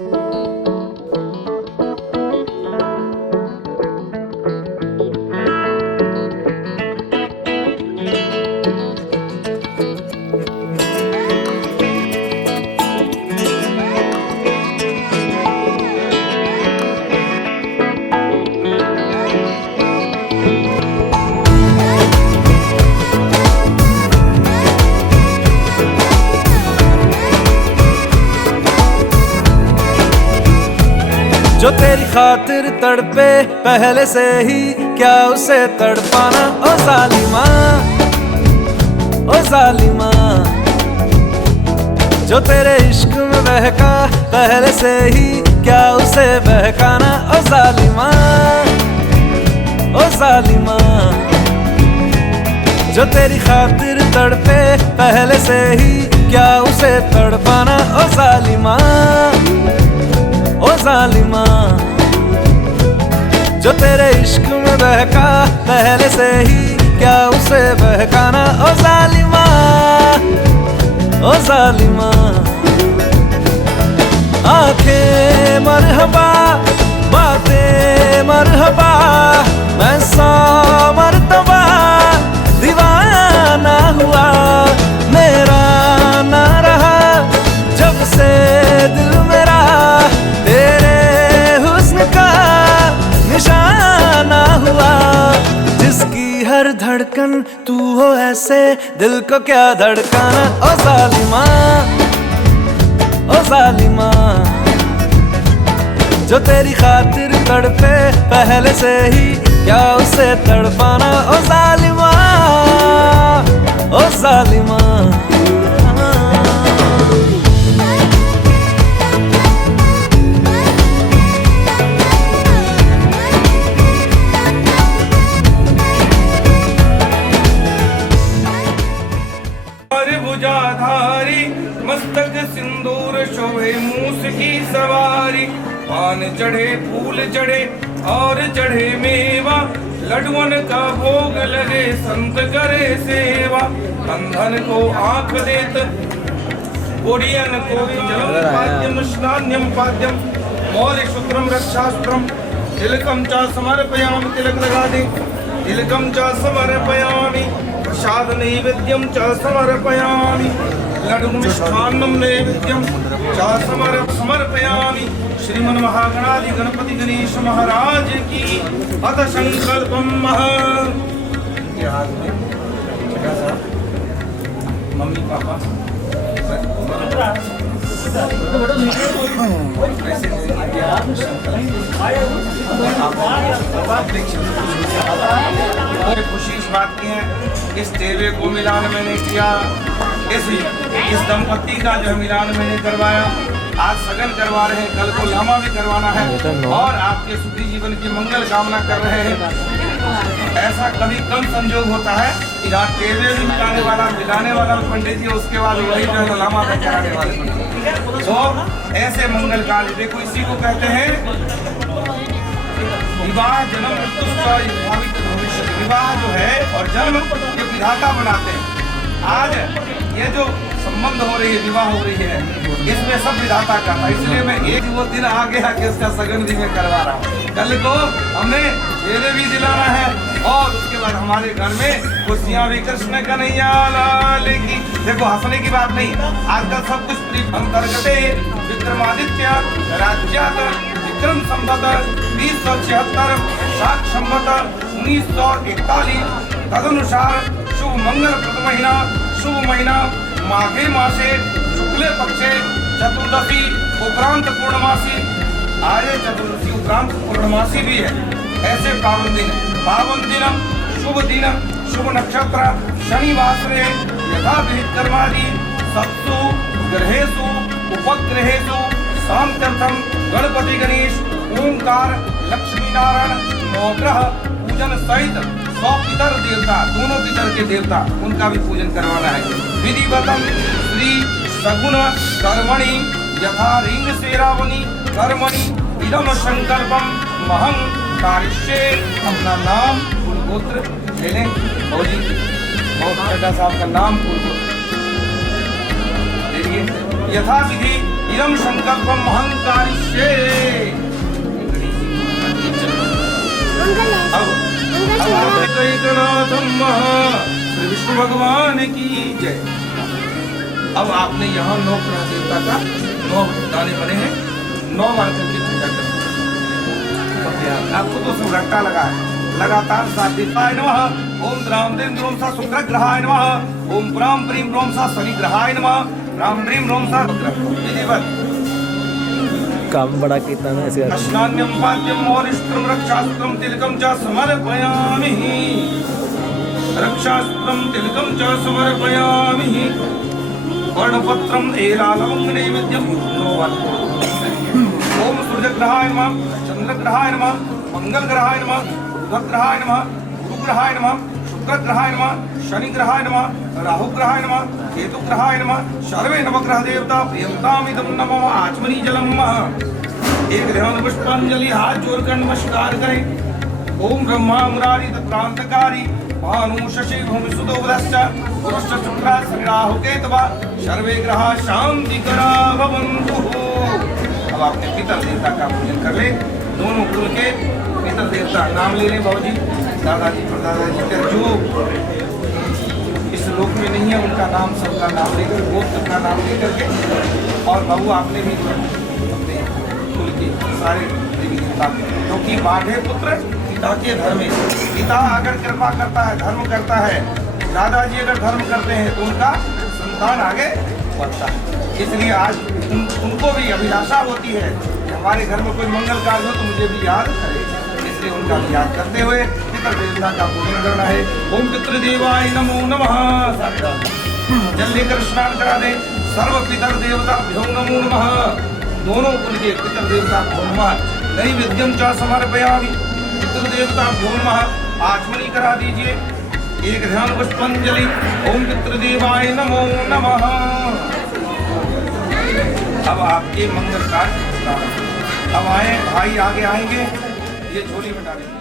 जो तेरी खातिर तड़पे पहले से ही, क्या उसे तड़पाना ओ जालिमा, ओ जालिमा। जो तेरे इश्क में बहका पहले से ही, क्या उसे बहकाना ओ जालिमा, ओ जालिमा। जो तेरी खातिर तड़पे पहले से ही, क्या उसे तड़पाना ओ जालिमा, ओ जालिमा। जो तेरे इश्क में बहका पहले से ही, क्या उसे बहकाना ओ जालिमा, ओ जालिमा। आंखें मरहबा, बातें मरहबा, मैं 100 मरतबा दीवाना हुआ, मेरा ना रहा जब से दिल मेरा तेरे हुस्न का निशाना हुआ। जिसकी हर धड़कन तू हो ऐसे, दिल को क्या धड़काना ओ जालिमा, ओ जालिमा। जो तेरी खातिर तड़पे पहले से ही, क्या उसे तड़पाना ओ जालिमा, ओ जालिमा। भुजाधारी मस्तक सिंदूर शोभे मूस की सवारी, पान चढ़े फूल चढ़े और चढ़े मेवा, लडुअन का भोग लगे संत करे सेवा। अंधन को आंख देत कोडियन को जलम पाद्यम स्नान्यम पाद्यम, मौलिक सूत्रम रक्षास्त्रम, तिलकम च समर्पयामि। तिलक लगा दे। तिलकम च समर्पयामि, प्रसाद नैवेद्यम च समर्पयामि, लड्डू मिष्ठान्नम नैवेद्यम च समर्पयामि। श्रीमन महागणाधि गणपति गणेश महाराज की अथ संकल्पम के हाथ में मम्मी पापा खुशी इस बात की है, इस तेरे को मिलान मैंने किया, इस दंपत्ति का जो मिलान मैंने करवाया। आज सगन करवा रहे हैं, कल को लामा भी करवाना है और आपके सुखी जीवन की मंगल कामना कर रहे हैं। ऐसा कभी कम संजोग होता है कि रात टेबे भी मिलाने वाला, मिलाने वाला पंडित जी, उसके बाद वही जो है लामा भी कराने वाले। तो ऐसे मंगल काल देखो, इसी को कहते हैं विवाह जन्म भविष्य। विवाह जो है और जन्म ये विधाता बनाते हैं। आज ये जो संबंध हो रही है, विवाह हो रही है, इसमें सब विधाता का था। इसलिए मैं एक वो दिन आ गया कि इसका सगन भी मैं करवा रहा हूँ। कल को हमने मेले भी दिलाना है और उसके बाद हमारे घर में कुर्सियाँ भी कृष्ण कन्हैया लाल की। देखो हंसने की बात नहीं, आजकल सब कुछ अंतर्गते विक्रमादित्य राज्यात विक्रम संवत 2076 सात संवत 1941 तदनुसार शुभ मंगल प्रद महीना, शुभ महीना माघे मासे शुक्ले पक्षे चतुर्दशी उपरांत पूर्णमासी। आज चतुर्दशी उपरांत पूर्णमासी भी है। ऐसे पावन दिन, पावन दिनम शुभ दिनम शुभ नक्षत्र शनिवासरे यथा विहित कर्मादि सत्सु ग्रहेषु उपग्रहेषु शांत्यर्थम गणपति गणेश ओंकार लक्ष्मी नारायण नवग्रह पूजन सहित 100 पितर देवता, दोनों पितर के देवता, उनका भी पूजन करवाना है। विधिवतम श्री सगुण कर्मणि यथा रिंग सेरावनी कर्मणि इदम संकल्पम महं कारिष्ये। अपना नाम कुलगोत्र ले लें। भौजी बहुत साहब का नाम कुलगोत्र ले लिए। यथा विधि इदं संकल्पम अहंकारिष्ये। अब श्री विष्णु भगवान की जय। अब आपने यहाँ 9 ग्रह देवता का 9 दाने बने हैं, 9 बार करके पूजा करनी। आपको तो सब रट्टा लगा है, लगातार 7 दिन। नमः ओम द्राम द्रीम द्रोम सा शुक्र ग्रहाय नमः, ओम प्राम प्रीम रोम सा शनि ग्रहाय नमः, राम ड्रीम रोम सा विधिवत काम बड़ा कितना है ऐसे। स्नान्यं पाद्यं मौलिष्ट्रं रक्षास्त्रं तिलकं च समर्पयामि, रक्षास्त्रं तिलकं च समर्पयामि, वर्णपत्रं एलालवं नैवेद्यं। ओम सूर्यग्रहाय नमः, चंद्रग्रहाय नमः, मंगलग्रहाय नमः, बुधग्रहाय नमः, गुरुग्रहाय नमः, शुक्रग्रहाय नमः, शनिग्रहाय नमः, राहुग्रहाय नमः, केतुग्रहाय नमः। सर्वे नवग्रह देवता प्रियंतामिदं नमः आचमनी जलम। एक ध्यान पुष्पांजलि हाथ जोड़कर नमस्कार करें। ओम ब्रह्मा मुरारी तत्रांतकारी भानु शशि भूमि सुदो बुधश्च गुरुश्च शुक्र शनि राहु केतवा सर्वे ग्रह शांति करा भवन्तु। अब आपने पितर देवता का पूजन कर ले। दोनों कुल के पितर देवता नाम ले लें। बाबूजी, दादाजी, परदादाजी का जो इस लोक में नहीं है उनका नाम, सबका नाम लेकर, गोत्र का नाम लेकर के। और बाबू आपने भी अपने कुल के सारे देवी देवता, क्योंकि बाढ़े पुत्र पिता के धर्म। पिता अगर कृपा करता है, धर्म करता है, दादाजी अगर धर्म करते हैं तो उनका संतान आगे बढ़ता है। इसलिए आज उनको भी अभिलाषा होती है कि हमारे घर में कोई मंगल कार्य हो तो मुझे भी याद करे। इसलिए उनका भी याद करते हुए पितर देवता का पूजन करना है। ओम पितृदेवाय नमो नमः। जल लेकर स्नान करा दे। सर्व पितर देवता भ्यो नमो नमः। दोनों कुल के पितर देवता भ्यो नमः। नैवेद्यं च समर्पयामि। पितर देवता भ्यो नमः आचमनी करा दीजिए। एक ध्यान पुष्पांजलि। ओम पितृदेवाय नमो नमः। अब आपके मंगल कार्य। अब आए भाई, आगे आएंगे, ये झोली में डालेंगे।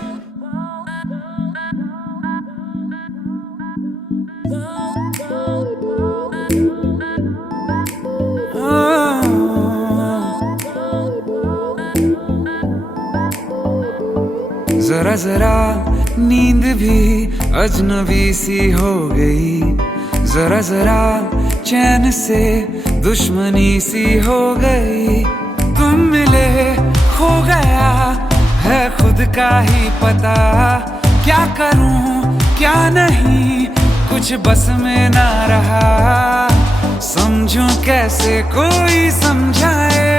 जरा जरा नींद भी अजनबी सी हो गई, जरा जरा चैन से दुश्मनी सी हो गई। तुम मिले खो गया है खुद का ही पता, क्या करूं क्या नहीं कुछ बस में ना रहा। समझूं कैसे कोई समझाए,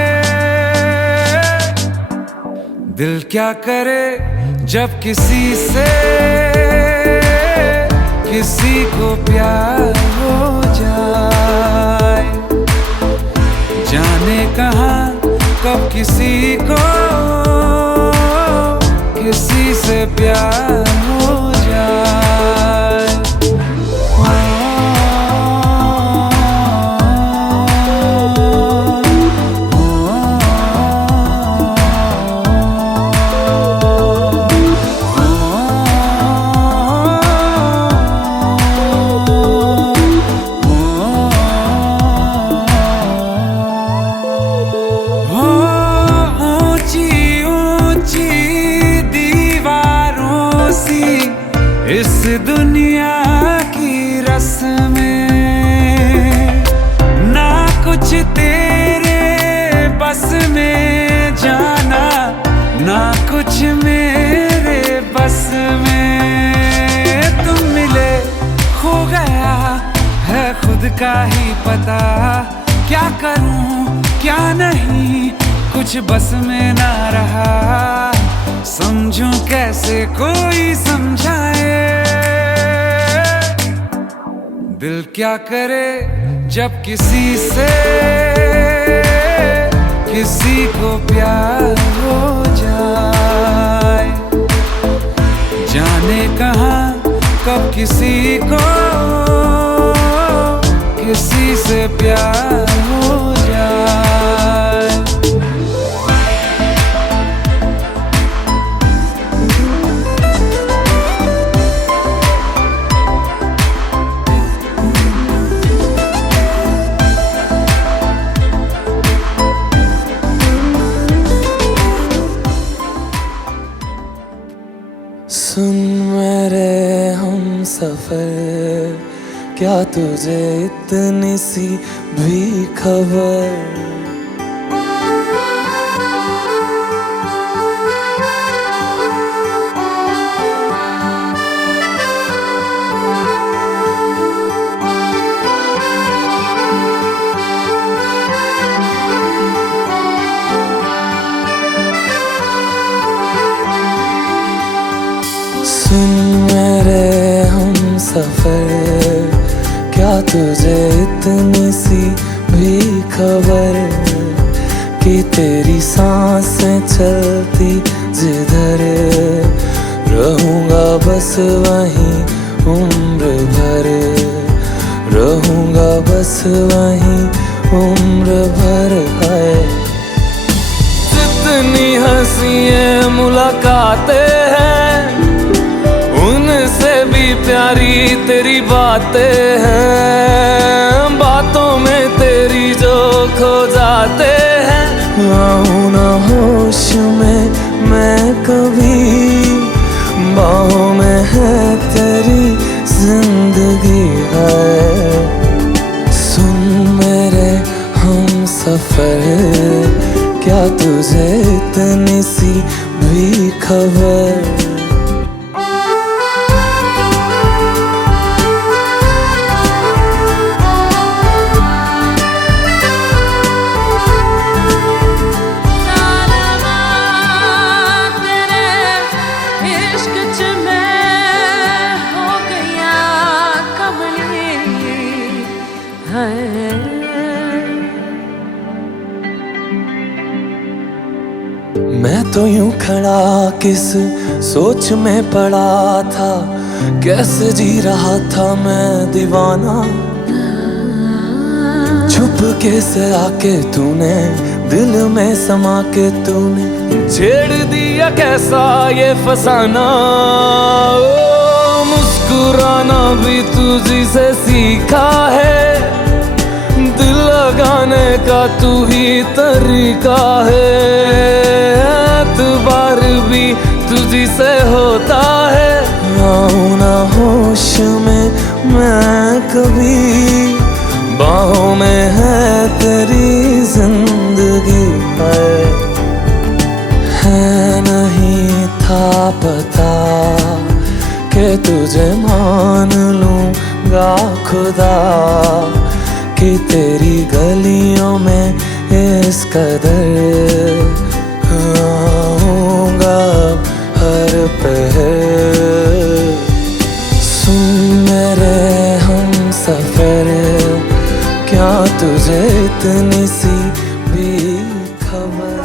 दिल क्या करे जब किसी से किसी को प्यार हो जाए। जाने कहाँ कब किसी को किसी से प्यार हो जाए। इस दुनिया की रस्में ना कुछ तेरे बस में जाना, ना कुछ मेरे बस में। तुम मिले खो गया है खुद का ही पता, क्या करूं क्या नहीं कुछ बस में ना रहा। समझूं कैसे कोई समझाए, दिल क्या करे जब किसी से किसी को प्यार हो जाए। जाने कहाँ कब किसी को किसी से प्यार हो जाए। सुन मेरे हम सफर, क्या तुझे इतनी सी भी खबर? सुन मेरे हम सफर, क्या तुझे इतनी सी भी खबर कि तेरी सांसें चलती जिधर, रहूंगा बस वहीं उम्र भर, रहूंगा बस वहीं उम्र भर। है जितनी हंसी मुलाकातें हैं, उनसे भी प्यारी तेरी बातें हैं, बातों में तेरी जो खो जाते हैं। आऊं ना होश में मैं कभी, बाहों में है तेरी जिंदगी है। सुन मेरे हम सफर, क्या तुझे इतनी सी भी खबर? मैं तो यूं खड़ा किस सोच में पड़ा था, कैसे जी रहा था मैं दीवाना। छुप के से आके तूने दिल में समा के तूने छेड़ दिया कैसा ये फसाना। ओ मुस्कुराना भी तुझी से सीखा है, दिल लगाने का तू ही तरीका है। एतबार भी तुझी से होता है, आऊं ना होश में मैं कभी, बाहों में है तेरी जिंदगी है। नहीं था पता कि तुझे मान लूंगा खुदा, कि तेरी गलियों में इस कदर आऊंगा हर पहर। सुन मेरे हम सफर, क्या तुझे इतनी सी भी खबर?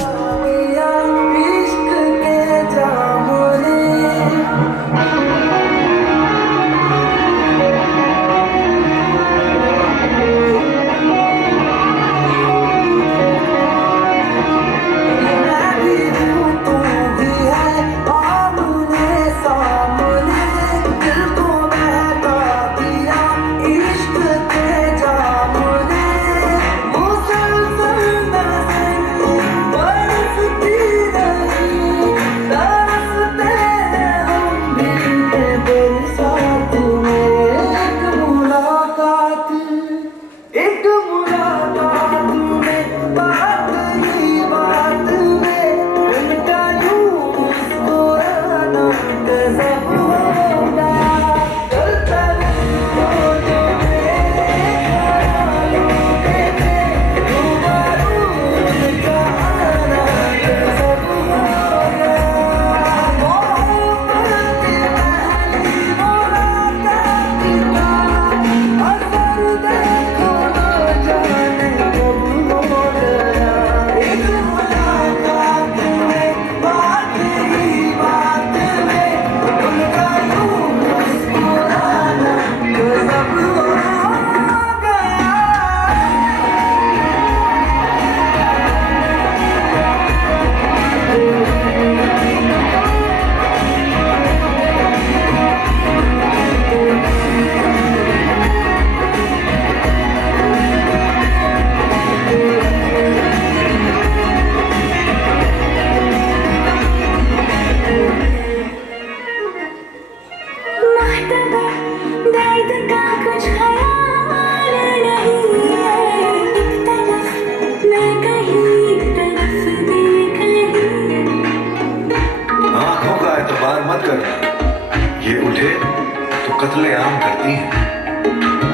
कयाम करती हैं।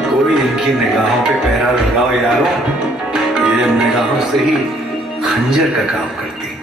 कोई इनकी निगाहों पे पहरा लगाओ यारों, ये निगाहों से ही खंजर का काम करती हैं।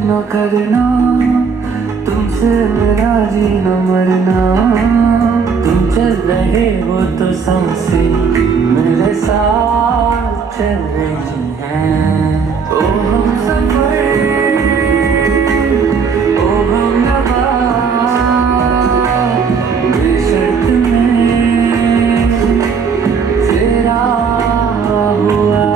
न करना तुमसे मेरा जीना मरना, तुम चल रहे हो तो सांसें मेरे साथ चल रही हैं। ओ हम सफर, ओ हम नवा, बेशर्त में तेरा हुआ।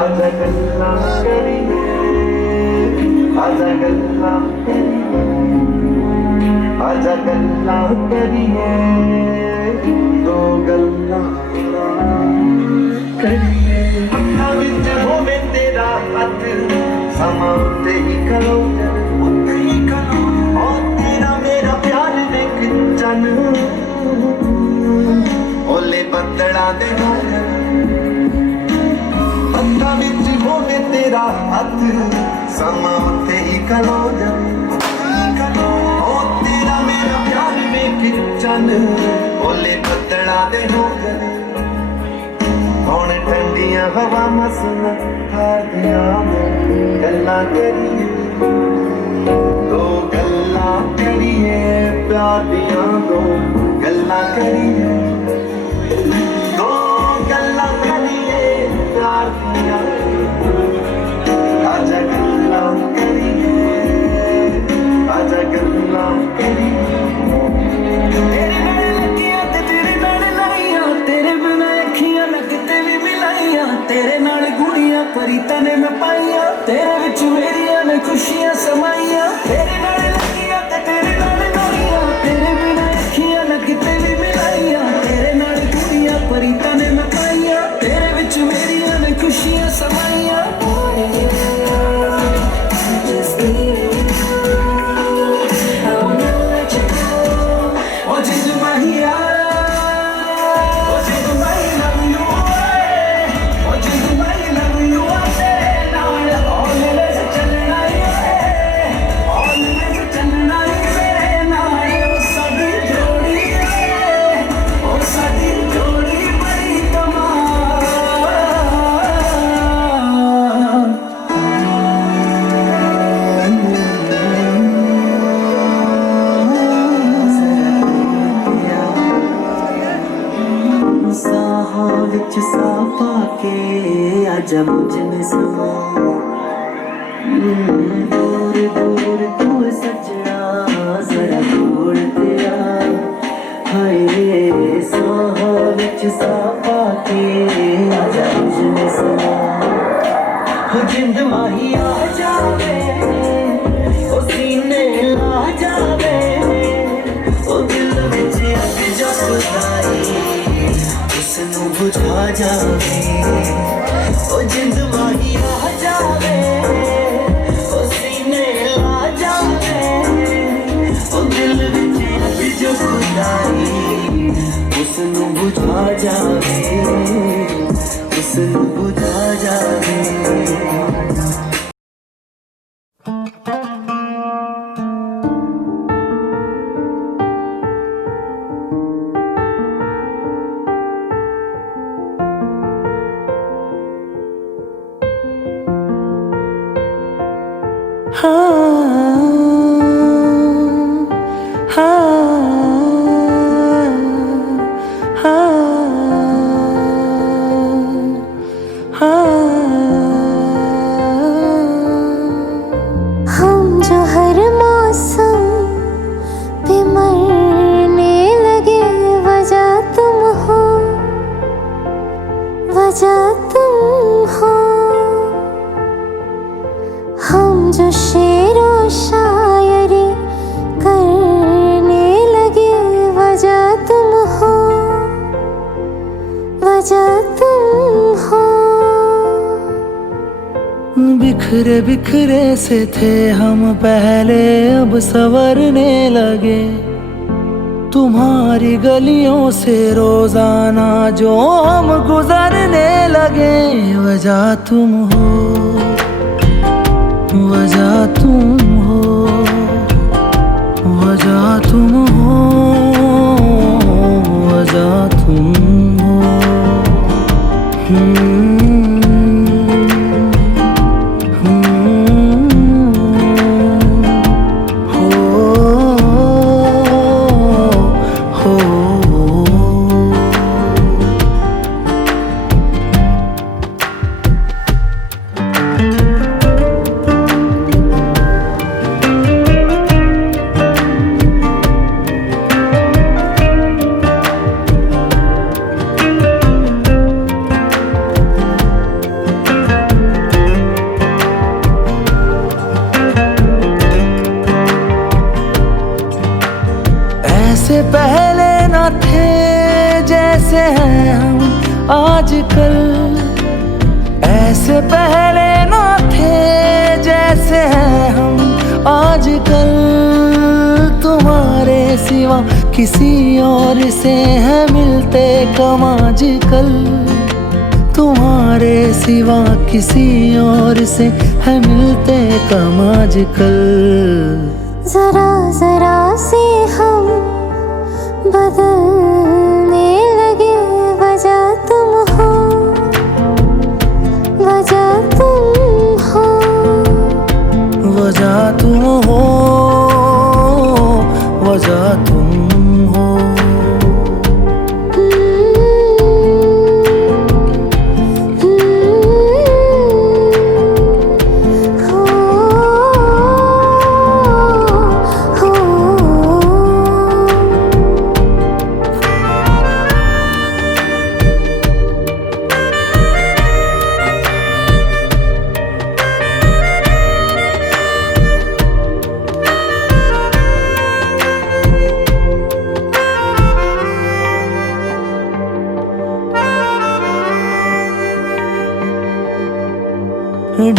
आजा गल्ला करिए, आजा गल्ला करिए, आजा गल्ला करिए, दो गल्ला करिए। हत्था विच होवे तेरा हथ, समा उत्ते ही खलो, उत्ते ही खलो। और तेरा मेरा प्यार देख चन, ओले बदला दे हत्था विच होवे तेरा हथ, समा उत्ते ही खलो जा। ओ तेरा मेरा प्यार वेख चन, ओले बदला दे हो गए। हुण ठंडियां हवा मसन हारदियां गल्लां करिए, दो गल्लां करिए, प्यार दियां दो गल्लां करिए, दो गल्लां करिए, प्यार दियां। आजा गल्लां करिए, आजा गल्लां करिए। तेरे नाल लगियां ते तेरे नाल लाइयां, तेरे बिना अखियां ना किते भी मिलाइयां। तेरे नाल गुड़ियां परीतां ने मैं पाइयां, तेरे विच मेरियां ने खुशियां समाइयां। तेरे नाल लगियां ते तेरे नाल लाइयां, तेरे बिना अखियां ना किते भी मिलाइयां। तेरे नाल गुड़ियां परीतां ने मैं पाइयां, तेरे विच मेरियां ने खुशियां समाइयां। आजा मुझ में समा, दूर दूर तू सजना, जरा दूर तेरा। हाय रे साहा विच सा पाके, आजा मुझ में समा। हो जिंद माही आ जावे, ओ सीने ला जावे, ओ दिल विच अग जगदाई उसनू बुझा जावे। ओ जिंद माही आ जावे, ओ बुझा जावे, उसनू बुझा जावे। हम जो हर मौसम पे मरने लगे, वजह तुम हो, वजह तुम हो। हम जो शेरो शायरी करने लगे, वजह तुम हो, वजह तुम हो। बिखरे बिखरे से थे हम पहले, अब संवरने लगे। तुम्हारी गलियों से रोजाना जो हम गुजरने लगे, वजह तुम हो, वजह तुम हो, वजह तुम हो, वजह तुम हो। ऐसे पहले न थे जैसे हैं हम आजकल, ऐसे पहले न थे जैसे हैं हम आजकल। तुम्हारे सिवा किसी और से है मिलते कम आजकल, तुम्हारे सिवा किसी और से है मिलते कम आजकल। जरा जरा से हम बदलने लगे, वजह तुम हो, वजह तुम हो, वजह तुम हो, वजह तुम हो।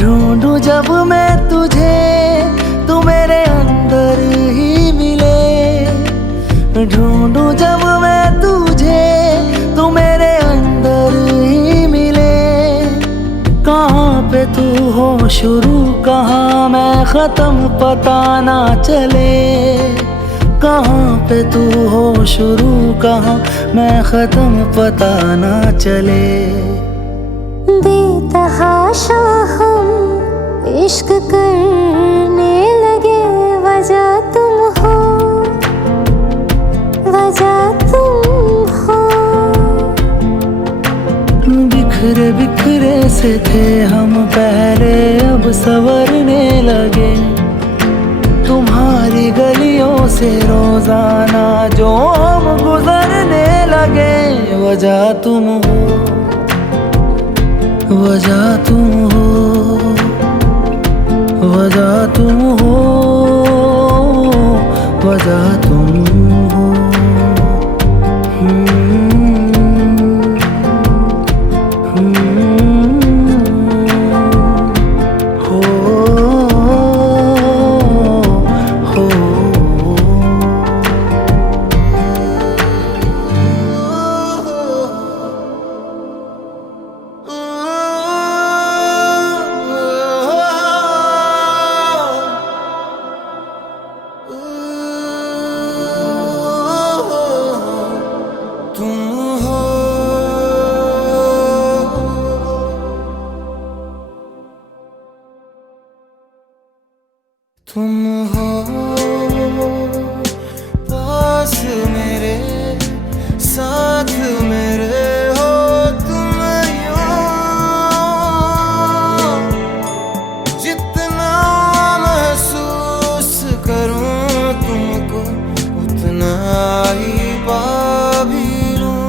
ढूंढूं जब मैं तुझे, तू मेरे अंदर ही मिले। ढूंढूं जब मैं तुझे, तू मेरे अंदर ही मिले। कहाँ पे तू हो शुरू, कहाँ मैं ख़त्म, पता ना चले। कहाँ पे तू हो शुरू, कहाँ मैं ख़त्म, पता ना चले। बेतहाशा हम इश्क करने लगे, वजह तुम हो, वजह तुम हो। बिखरे बिखरे से थे हम पहले, अब संवरने लगे। तुम्हारी गलियों से रोजाना जो हम गुजरने लगे, वजह तुम हो, वजह तुम हो, वजह तुम हो, वजह तुम हो। तुम हो पास मेरे, साथ मेरे हो तुम यूं। जितना महसूस करूं तुमको उतना ही पा भी लूं।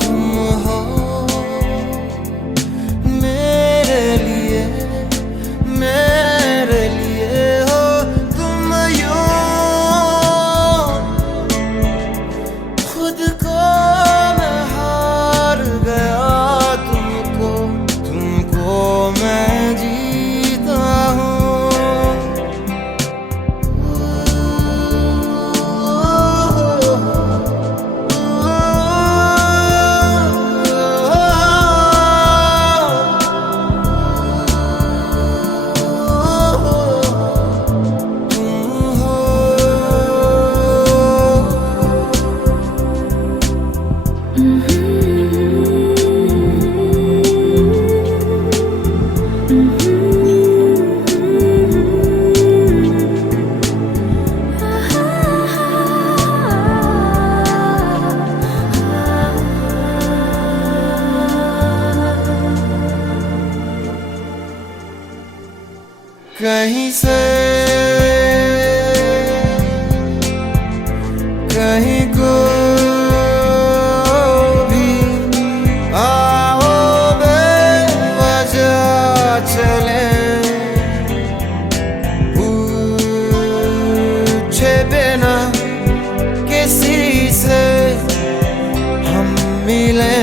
तुम हो मेरे लिए हो तुम यूं। खुद को मैं हार गया तुमको मैं जीता कहीं से कहीं को भी आओ बेवजह चले, पूछे बिना किसी से हम मिले।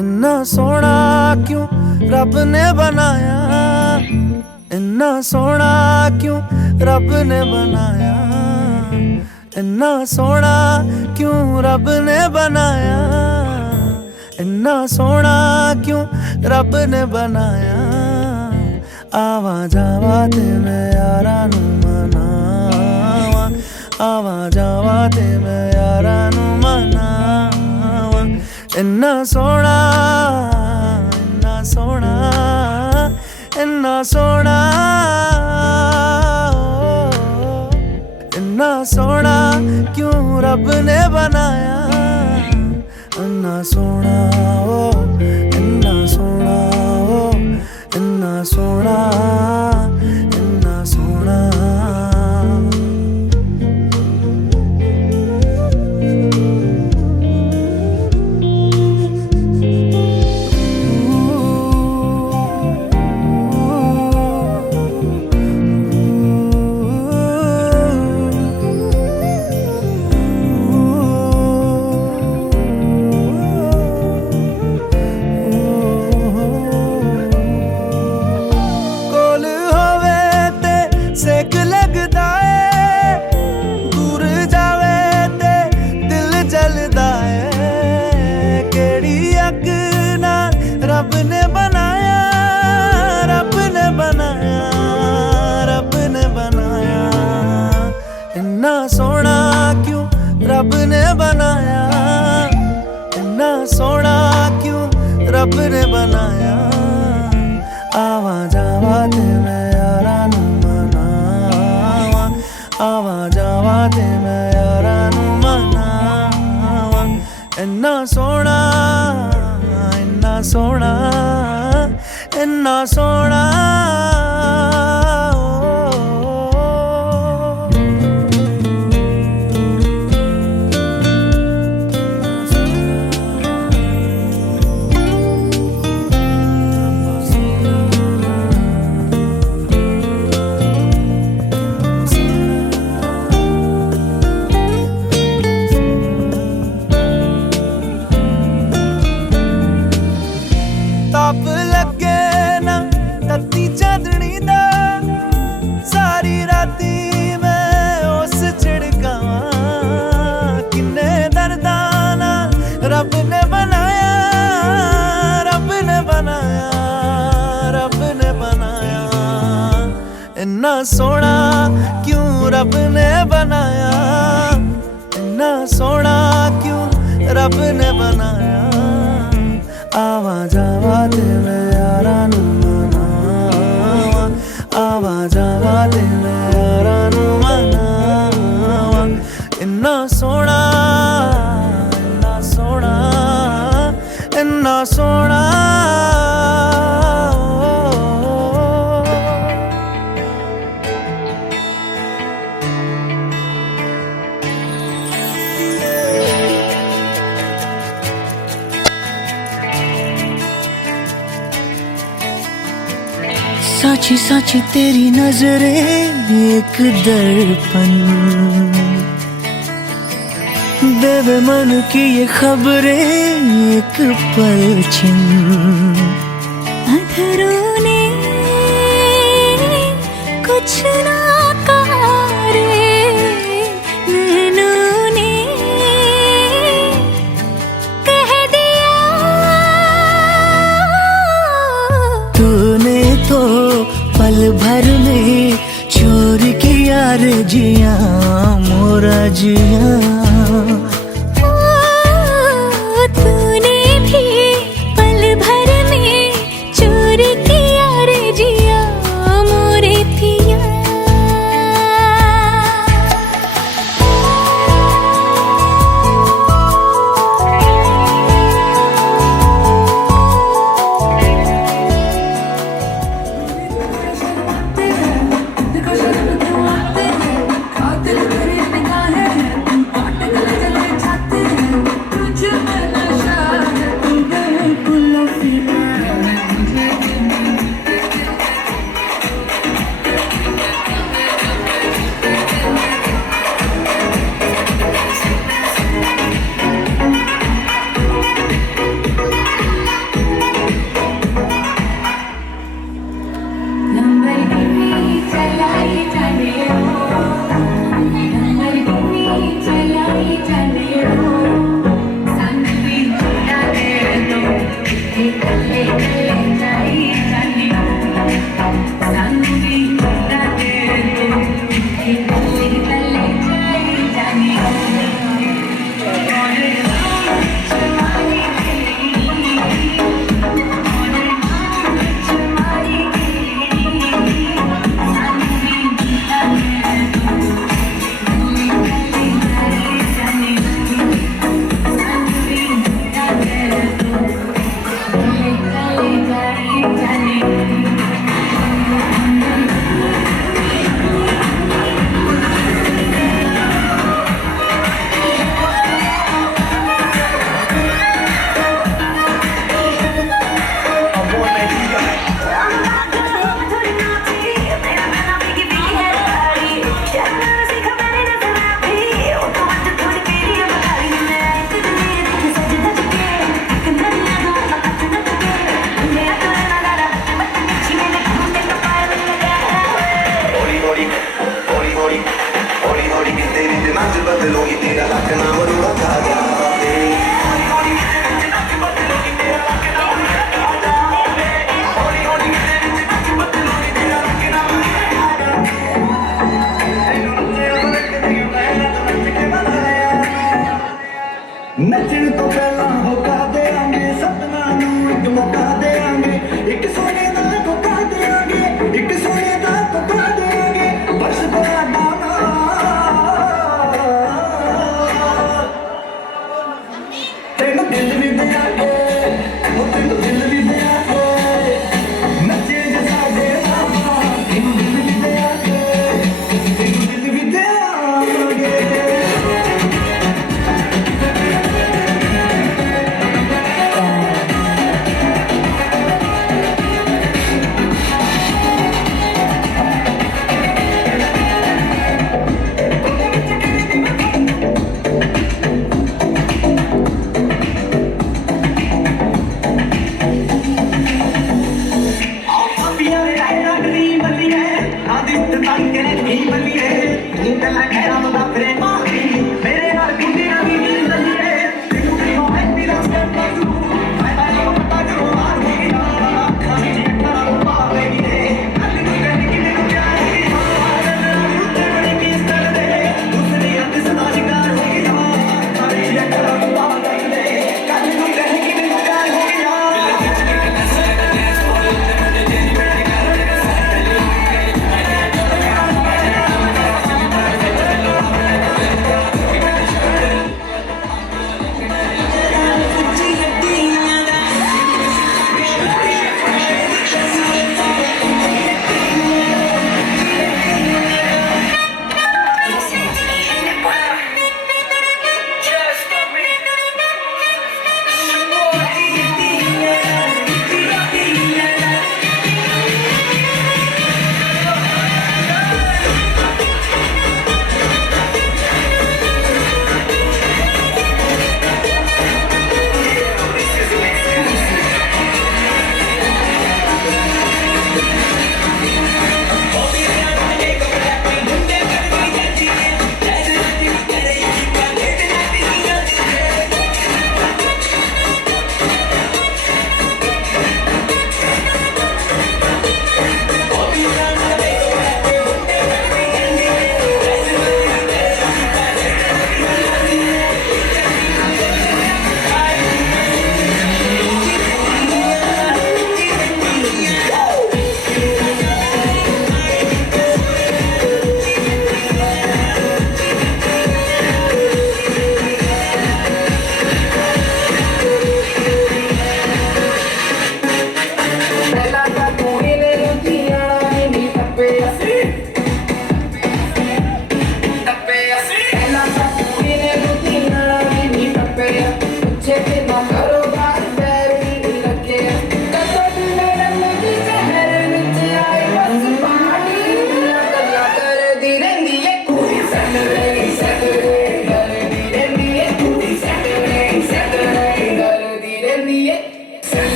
इन्ना सोना क्यों रब ने बनाया, इन्ना सोना क्यों रब ने बनाया, इन्ना सोना क्यों रब ने बनाया, इन्ना सोना क्यों रब ने बनाया। आवा जावा ते मैं यारा नू मनावा आवा जावा ते मैं यारा नू मनावा इन्ना सोहना इन्ना सोहना इन्ना सोहना इन्ना सोहना क्यों रब ने बनाया इन्ना सोहना ओ इन्ना सोहना ओ इन्ना सोहना इन्ना सोहना सेक लगदा है दूर जावे ते दिल जलदा है केड़ी अग नाल रब ने बनाया रब ने बनाया रब ने बनाया इन्ना सोहना क्यों रब ने बनाया इन्ना सोहना क्यों रब ने बनाया आवा जावा ते मैं यारा नू आवा जावा ते मैं यारा नू मनावा इन्ना सोहना इन्ना सोहना इन्ना सोहना ताप लगे ना तत्ती चांदनी दा सारी राती मैं उस झिड़कावा किन्ने दर्दां नाल रब ने बनाया रब ने बनाया रब ने बनाया इन्ना सोहना क्यों रब ने बनाया इन्ना सोहना क्यों रब ने बनाया आवा जावा ते मैं यारा नू मनावा आवा जावा ते मैं यारा नू मनावा इन्ना सोहना इन्ना सोहना इन्ना सोहना साची साची तेरी नजरें एक दर्पण देवे मन की ये खबरें एक पलछिन अधरों ने कुछ ना कहा रे नैनों ने कह दिया तूने तो पल भर में चोर किया रे जिया मोरा जिया तूने भी पल भर में चोर किया रे जिया मोरे पिया दिल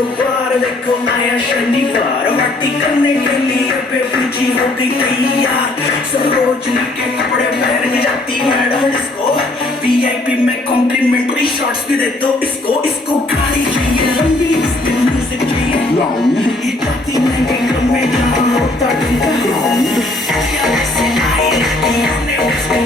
एक बार देखो नया शनिवार पार्टी करने के लिए बेबी हो गई तैयार सरोजनी के कपड़े पहन के जाती मैडम इसको वीआईपी में कॉम्प्लीमेंट्री शॉट्स भी दे दो इसको इसको गाड़ी चाहिए लंबी इसमें म्यूजिक चाहिए ये जाती महंगे ड्रम में जहाँ होता ग्राउंड ऐसे आए ने उसको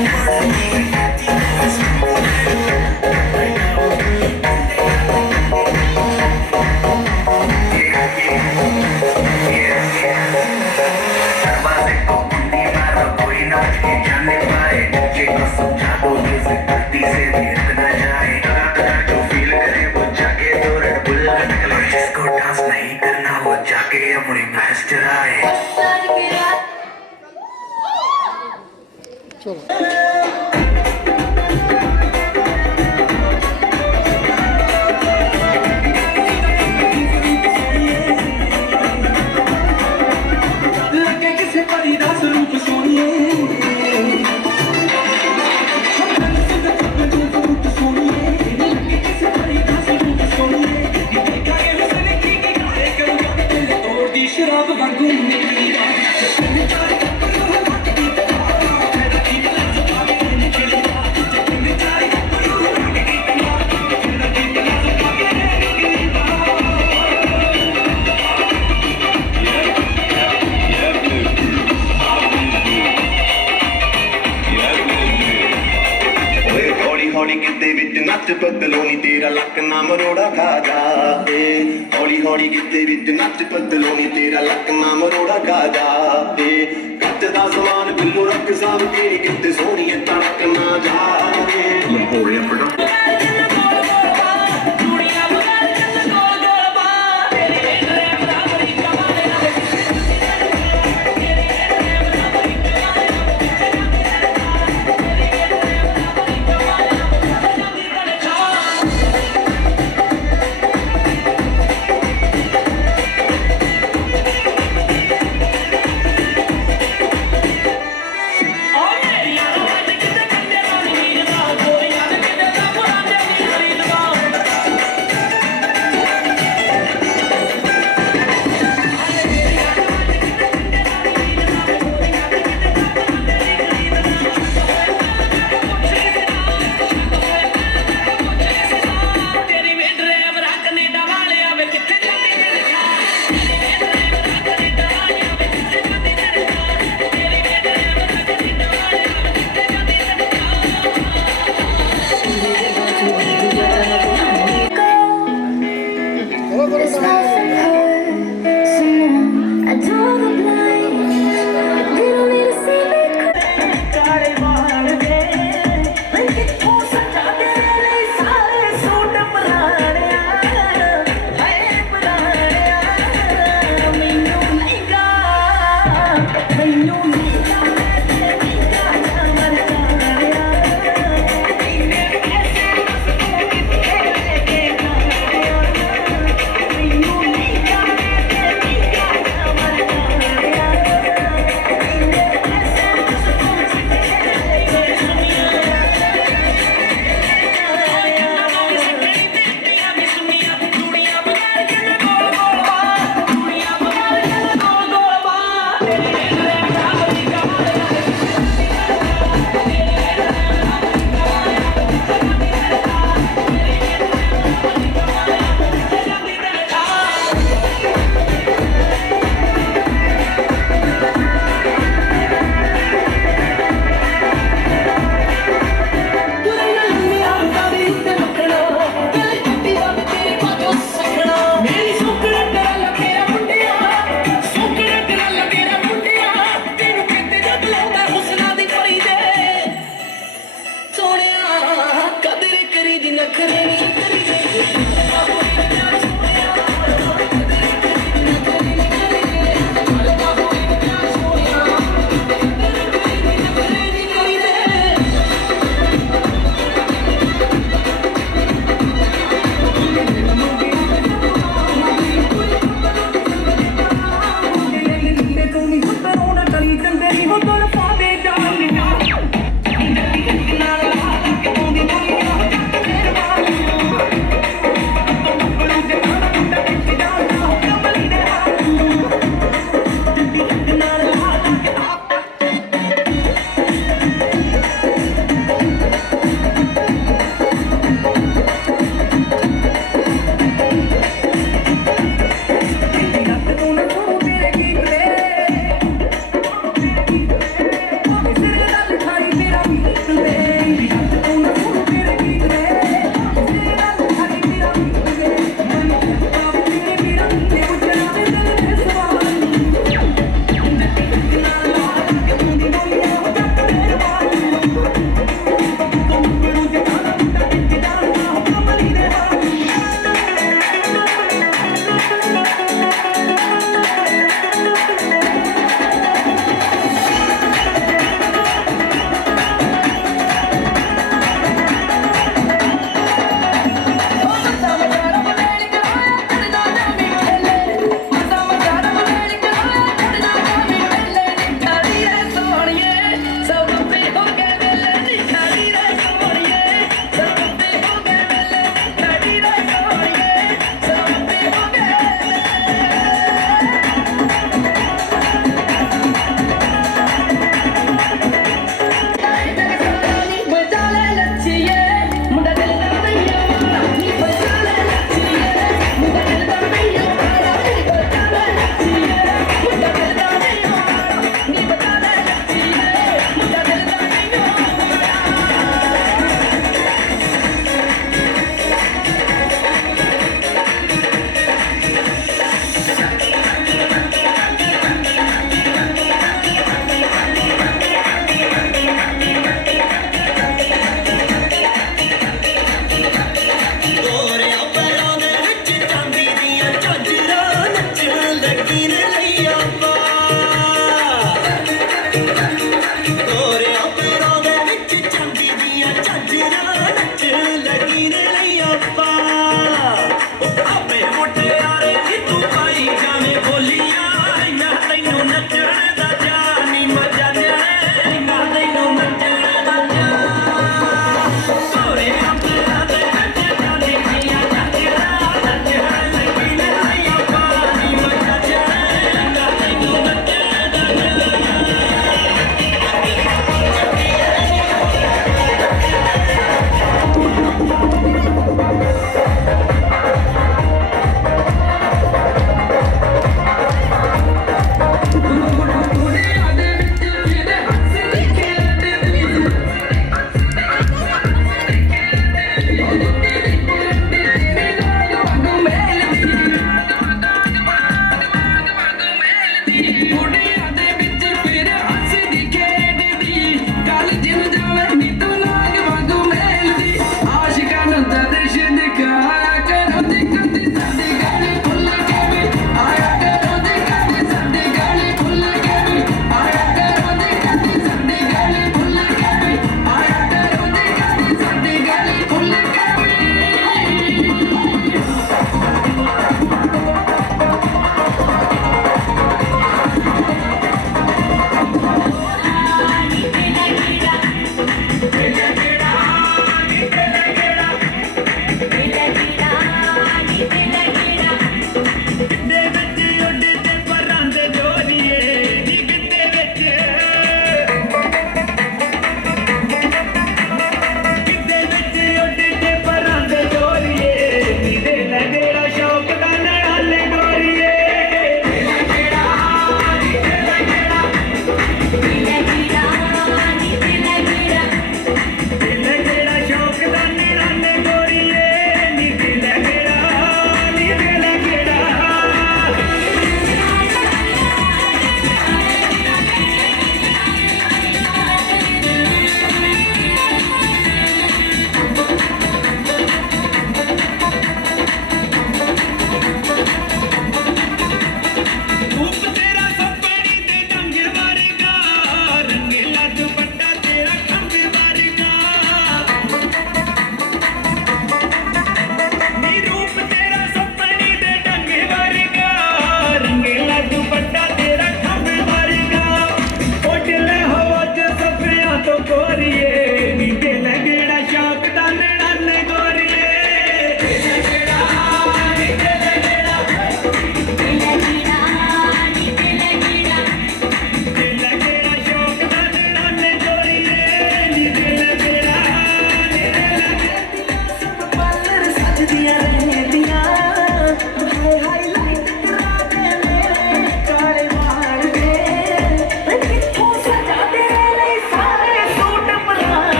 पतलोनी तेरा लक ना मरोड़ा खा जाए हौली हौली गिद्दे विच नच पतलोनी तेरा लक ना मरोड़ा खा जाए कच्च दा समान बिल्लो रख साम तेरी गिद्दे सोहनी तड़क ना जाए लंबोड़िया प्रोडक्ट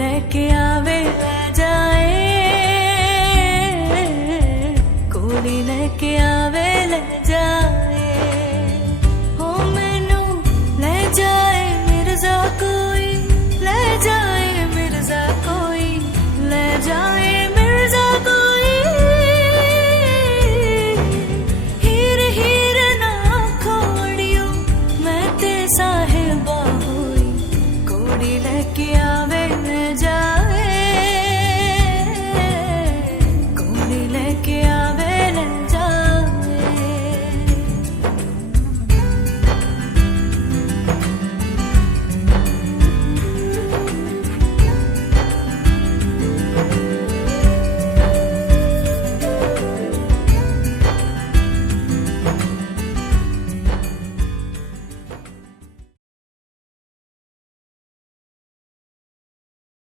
लेके आवे ले जाए, कोड़ी लेके आवे ले जाए।